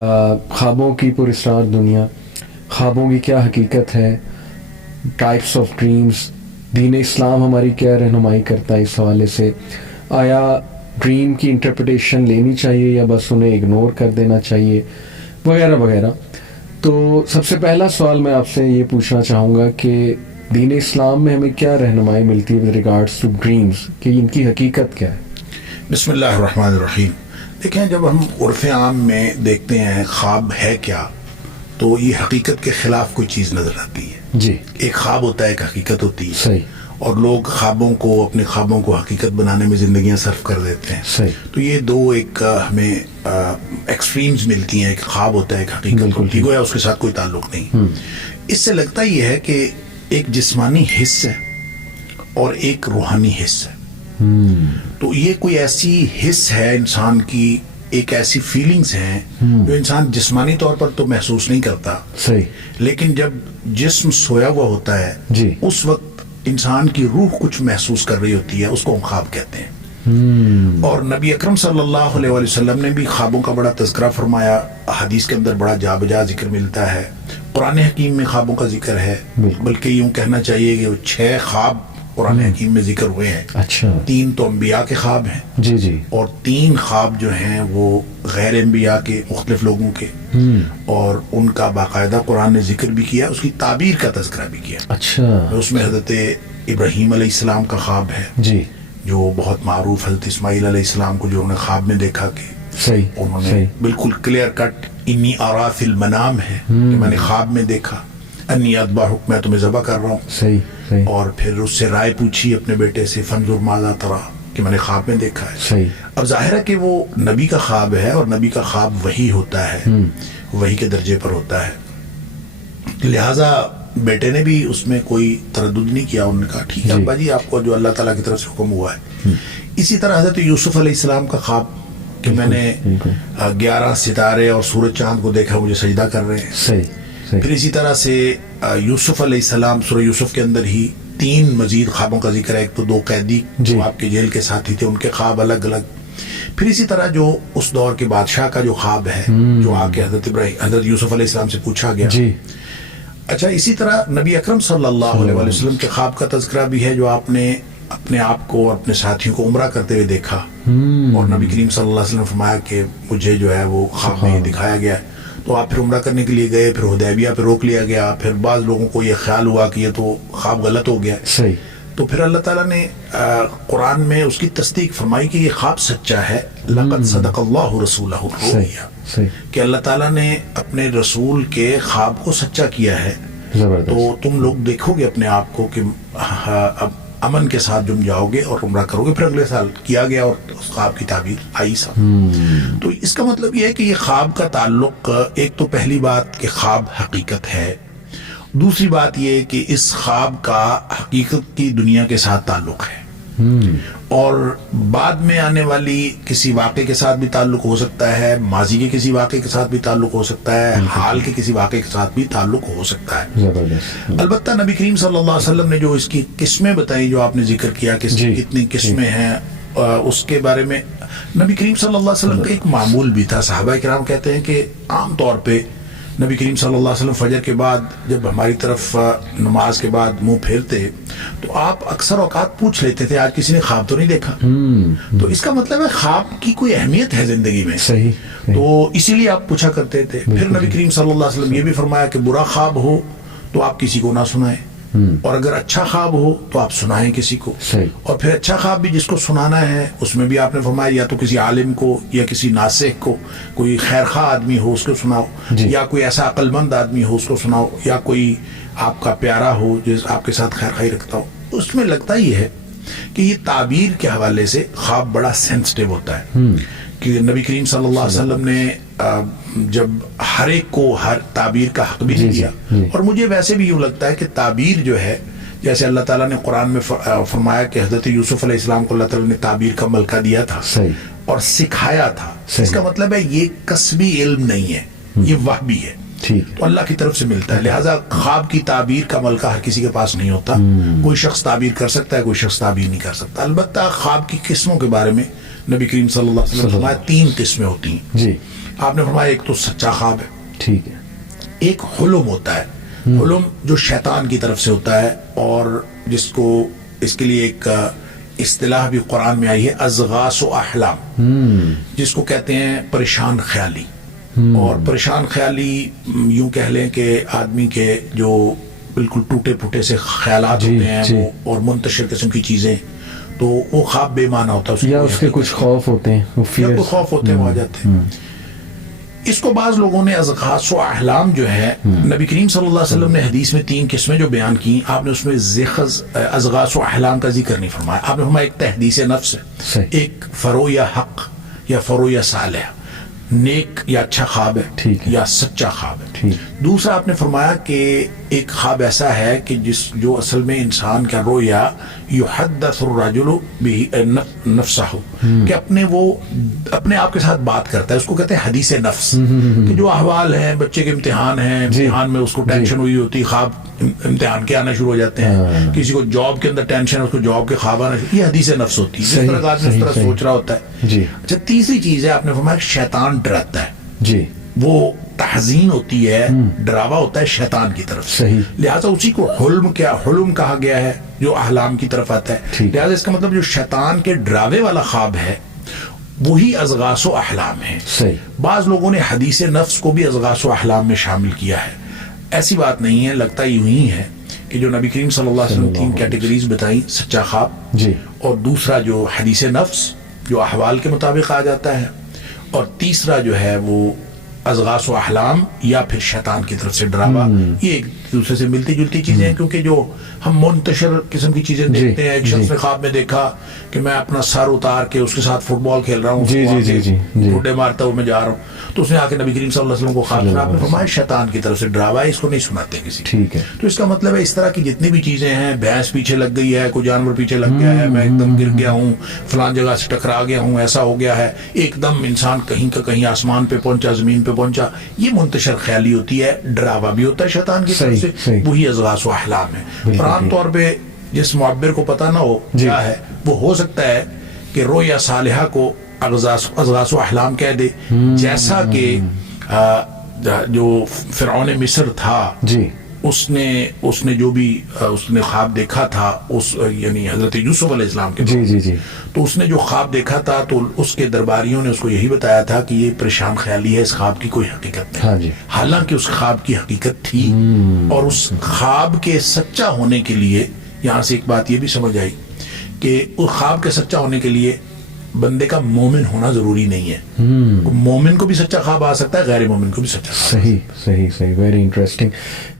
ख्वाबों की पुरस्कार दुनिया, ख्वाबों की क्या हकीकत है, टाइप्स ऑफ ड्रीम्स, दीन इस्लाम हमारी क्या रहनुमाई करता है इस हवाले से, आया ड्रीम की इंटरप्रिटेशन लेनी चाहिए या बस उन्हें इग्नोर कर देना चाहिए, वगैरह वगैरह। तो सबसे पहला सवाल मैं आपसे ये पूछना चाहूँगा कि दीन इस्लाम में हमें क्या रहनुमाई मिलती है विद रिगार्ड्स टू ड्रीम्स, कि इनकी हकीकत क्या है? बिस्मिल्लाहिर्रहमानिर्रहीम। देखें, जब हम उर्फ़ आम में देखते हैं ख्वाब है क्या, तो ये हकीकत के ख़िलाफ़ कोई चीज़ नज़र आती है। जी, एक ख्वाब होता है, एक हकीकत होती है। सही। और लोग अपने ख्वाबों को हकीकत बनाने में ज़िंदगियाँ सर्फ कर देते हैं। सही। तो ये दो हमें एक्सट्रीम्स मिलती हैं, एक ख्वाब होता है, एक हकीकत होती है, गोया उसके साथ कोई ताल्लुक़ नहीं। इससे लगता ये है कि एक जिस्मानी हिस्स है और एक रूहानी हिस्स है। तो ये कोई ऐसी हिस्स है इंसान की, एक ऐसी फीलिंग्स हैं जो इंसान जिस्मानी तौर पर तो महसूस नहीं करता, सही, लेकिन जब जिस्म सोया हुआ होता है जी, उस वक्त इंसान की रूह कुछ महसूस कर रही होती है, उसको हम ख्वाब कहते हैं। और नबी अकरम सल्लल्लाहु अलैहि वसल्लम ने भी ख्वाबों का बड़ा तज़किरा फरमाया। हदीस के अंदर बड़ा जाबजा जिक्र मिलता है, कुरान हकीम में ख्वाबों का जिक्र है, बल्कि यूं कहना चाहिए कि वो 6 ख्वाब कुरान हकीम में जिक्र हुए हैं। अच्छा। 3 तो अंबिया के ख्वाब हैं, जी जी, और 3 ख्वाब जो हैं वो गैर अंबिया के, मुख्तलिफ लोगों के, और उनका बाकायदा कुरान ने जिक्र भी किया, उसकी ताबीर का तज़किरा भी किया। अच्छा। उसमें हज़रत इब्राहीम अलैहिस्सलाम का ख्वाब है जी, जो बहुत मारूफ, हज़रत इस्माईल अलैहिस्सलाम को जो उन्होंने ख्वाब में देखा कि सही, उन्होंने सही, बिल्कुल क्लियर कट इन्नी आरा फिल मनाम है कि मैंने ख्वाब में देखा, अन्नी अदबाहुक, मैं तुम्हें ज़बह कर रहा हूँ। सही, सही, और फिर उससे राय पूछी अपने बेटे से, फंजुर माज़ा तरा, कि मैंने ख्वाब में देखा है। सही। अब जाहिर है कि वो नबी का ख्वाब है, और नबी का ख्वाब वही होता है, वही के दर्जे पर होता है, लिहाजा बेटे ने भी उसमें कोई तरद्दुद नहीं किया। उन्होंने कहा ठीक है अब्बा जी, आपको जो अल्लाह ताला की तरफ से हुक्म हुआ है। इसी तरह हज़रत यूसुफ अलैहिस्सलाम का ख्वाब कि मैंने 11 सितारे और सूरज चांद को देखा, मुझे सजदा कर रहे हैं। सही, सही। फिर इसी तरह से यूसुफ अलैहिस्सलाम, सूरह यूसुफ के अंदर ही 3 मजीद ख्वाबों का जिक्र है। एक तो 2 कैदी जो आपके जेल के साथी थे, उनके ख्वाब अलग अलग। फिर इसी तरह जो उस दौर के बादशाह का जो ख्वाब है, जो आके हज़रत यूसुफ अलैहिस्सलाम से पूछा गया। जी। अच्छा, इसी तरह नबी अकरम सल्लल्लाहु अलैहि वसल्लम के ख्वाब का तज़किरा भी है, जो आपने अपने आप को और अपने साथियों को उम्रा करते हुए देखा, और नबी करीम सल्लल्लाहु अलैहि वसल्लम ने फरमाया कि मुझे जो है वो ख्वाब में दिखाया गया है। तो आप फिर उम्रा करने के लिए गए, फिर हुदैबिया पे रोक लिया गया। फिर बाज़ लोगों को ये ख्याल हुआ कि ये तो ख्वाब गलत हो गया। सही। तो फिर अल्लाह ताला ने कुरान में उसकी तस्दीक फरमाई कि ये ख्वाब सच्चा है। लक़द सदक़ल्लाहु रसूलहु रुया, कि अल्लाह ताला ने अपने रसूल के ख्वाब को सच्चा किया है। तो तुम लोग देखोगे अपने आप को कि अब अमन के साथ तुम जाओगे और उम्रा करोगे। फिर अगले साल किया गया और उस ख्वाब की ताबीर आई सब। तो इसका मतलब ये है कि ये ख्वाब का ताल्लुक, एक तो पहली बात कि ख्वाब हकीकत है, दूसरी बात ये कि इस ख्वाब का हकीकत की दुनिया के साथ ताल्लुक है, और बाद में आने वाली किसी वाक़े के साथ भी ताल्लुक हो सकता है, माजी के किसी वाक़े के साथ भी ताल्लुक हो सकता है, हाल के किसी वाक़े के साथ भी ताल्लुक हो सकता है। अलबत्ता नबी करीम सल्लल्लाहु अलैहि वसल्लम ने जो इसकी किस्में बताई, जो आपने जिक्र किया कि कितनी किस्में हैं, उसके बारे में नबी करीम सल्लल्लाहु अलैहि वसल्लम का एक मामूल भी था। सहाबा किराम कहते हैं कि आम तौर पे नबी करीम सल्लल्लाहु अलैहि वसल्लम फजर के बाद जब हमारी तरफ नमाज के बाद मुंह फेरते, तो आप अक्सर औकात पूछ लेते थे, आज किसी ने ख्वाब तो नहीं देखा? तो इसका मतलब है ख्वाब की कोई अहमियत है जिंदगी में। सही। तो इसीलिए आप पूछा करते थे। फिर नबी करीम सल्लल्लाहु अलैहि वसल्लम ये भी फरमाया कि बुरा ख्वाब हो तो आप किसी को ना सुनाएं, और अगर अच्छा ख्वाब हो तो आप सुनाएं किसी को। और फिर अच्छा ख्वाब भी जिसको सुनाना है, उसमें भी आपने फरमाया या तो किसी आलिम को या किसी नासिक को, कोई खैरखा आदमी हो उसको सुनाओ, या कोई ऐसा अक्लमंद आदमी हो उसको सुनाओ, या कोई आपका प्यारा हो जो आपके साथ खैर खाई रखता हो। उसमें लगता ही है कि ये ताबीर के हवाले से ख्वाब बड़ा सेंसिटिव होता है, कि नबी करीम सल्लल्लाहु अलैहि वसल्लम ने जब हर एक को हर ताबीर का हक भी नहीं दिया। और मुझे वैसे भी यूँ लगता है कि ताबीर जो है, जैसे अल्लाह ताला ने कुरान में फरमाया कि हज़रत यूसुफ अलैहिस्सलाम को अल्लाह ताला ने ताबीर का मलका दिया था और सिखाया था। इसका मतलब है ये कसबी इल्म नहीं है, ये वहबी है, तो अल्लाह की तरफ से मिलता है। लिहाजा ख्वाब की ताबीर का मलका हर किसी के पास नहीं होता। कोई शख्स ताबीर कर सकता है, कोई शख्स ताबीर नहीं कर सकता। अलबत्ता ख्वाब की किस्मों के बारे में नबी करीम सल्लल्लाहु अलैहि वसल्लम 3 किस्में होती हैं। آپ نے فرمایا ایک تو سچا خواب ہے، ٹھیک ہے، ایک حلم ہوتا ہے، حلم جو شیطان کی طرف سے ہوتا ہے، اور جس کو اس کے لیے ایک اصطلاح بھی قرآن میں آئی ہے، اضغاث و احلام، جس کو کہتے ہیں پریشان خیالی. اور پریشان خیالی یوں کہہ لیں کہ آدمی کے جو بالکل ٹوٹے پھوٹے سے خیالات ہوتے ہیں وہ، اور منتشر قسم کی چیزیں، تو وہ خواب بے معنی ہوتا ہے، یا اس کے کچھ خوف ہوتے ہیں، یا کوئی خوف ہوتے ہیں وہ آ جاتے ہیں. اس کو بعض لوگوں نے اضغاث و احلام جو ہے، نبی کریم صلی اللہ علیہ وسلم نے حدیث میں 3 قسمیں جو بیان کی، آپ نے اس میں اضغاث و احلام کا ذکر نہیں فرمایا. آپ نے فرمایا ایک تحدیث نفس ہے، ایک فرو یا حق یا فرو یا صالح، نیک یا اچھا خواب ہے یا سچا خواب ہے. دوسرا آپ نے فرمایا کہ ایک خواب ایسا ہے کہ جو اصل میں انسان کا رویا یحدث الرجل به نفسہ، کہ اپنے آپ کے ساتھ بات کرتا ہے، اس کو کہتے ہیں حدیث نفس، کہ جو احوال ہیں، بچے کے امتحان ہیں، امتحان میں اس کو ٹینشن ہوئی ہوتی، خواب امتحان کے آنا شروع ہو جاتے ہیں، کسی کو جاب کے اندر ٹینشن ہے، اس کو جاب کے خواب آنا شروع، یہ حدیث نفس ہوتی ہے، جس طرح آدمی اس طرح سوچ رہا ہوتا ہے. اچھا، تیسری چیز ہے، آپ نے فرمایا شیطان ڈراتا ہے، وہ تحزین ہوتی ہے، ڈراوا ہوتا ہے شیطان کی طرف سے، لہٰذا اسی کو حلم کہا گیا ہے جو احلام کی طرف آتا ہے. لہٰذا اس کا مطلب جو شیطان کے ڈراوے والا خواب ہے وہی اضغاث و احلام ہے. بعض لوگوں نے حدیث نفس کو بھی اضغاث و احلام میں شامل کیا ہے، ایسی بات نہیں ہے. لگتا یوں ہی ہے کہ جو نبی کریم صلی اللہ علیہ وسلم 3 کیٹیگریز بتائیں، سچا خواب، اور دوسرا جو حدیث نفس جو احوال کے مطابق آ جاتا ہے، اور تیسرا جو ہے وہ اضغاث و احلام یا پھر شیطان کی طرف سے ڈراوا. یہ ایک دوسرے سے ملتی جلتی چیزیں ہیں، کیونکہ جو ہم منتشر قسم کی چیزیں دیکھتے ہیں، ایک شخص نے خواب میں دیکھا کہ میں اپنا سر اتار کے اس کے ساتھ فٹ بال کھیل رہا ہوں، ٹوٹے مارتا ہوں میں جا رہا ہوں، تو اس نے آ کے نبی کریم صلی اللہ علیہ وسلم کو خواب سنا، آپ نے فرمایا شیطان کی طرف سے ڈراوا ہے، اس کو نہیں سناتے کسی. تو اس کا مطلب ہے اس طرح کی جتنی بھی چیزیں ہیں، بھینس پیچھے لگ گئی ہے، کوئی جانور پیچھے لگ گیا ہے، میں ایک دم گر گیا ہوں، فلان جگہ سے ٹکرا گیا ہوں، ایسا ہو گیا ہے، ایک دم انسان کہیں کا کہیں آسمان پہ پہنچا، زمین پہ پہنچا، یہ منتشر خیالی ہوتی ہے، ڈراوا بھی ہوتا ہے شیطان کی طرف سے، وہی اضغاث و احلام ہے. اور عام طور پہ جس معبر کو پتہ نہ ہو کیا ہے، وہ ہو سکتا ہے کہ رویا صالحہ کو اضغاث و احلام کہہ دے، جیسا کہ جو فرعون مصر تھا، اس نے جو بھی اس نے خواب دیکھا تھا، یعنی حضرت یوسف علیہ السلام کے تو اس نے جو خواب دیکھا تھا تو اس کے درباریوں نے اس کو یہی بتایا تھا کہ یہ پریشان خیالی ہے، اس خواب کی کوئی حقیقت نہیں. حالانکہ اس خواب کی حقیقت تھی، اور اس خواب کے سچا ہونے کے لیے یہاں سے ایک بات یہ بھی سمجھ آئی کہ اس خواب کے سچا ہونے کے لیے بندے کا مومن ہونا ضروری نہیں ہے. مومن کو بھی سچا خواب آ سکتا ہے، غیر مومن کو بھی سچا خواب. صحیح، ویری انٹرسٹنگ.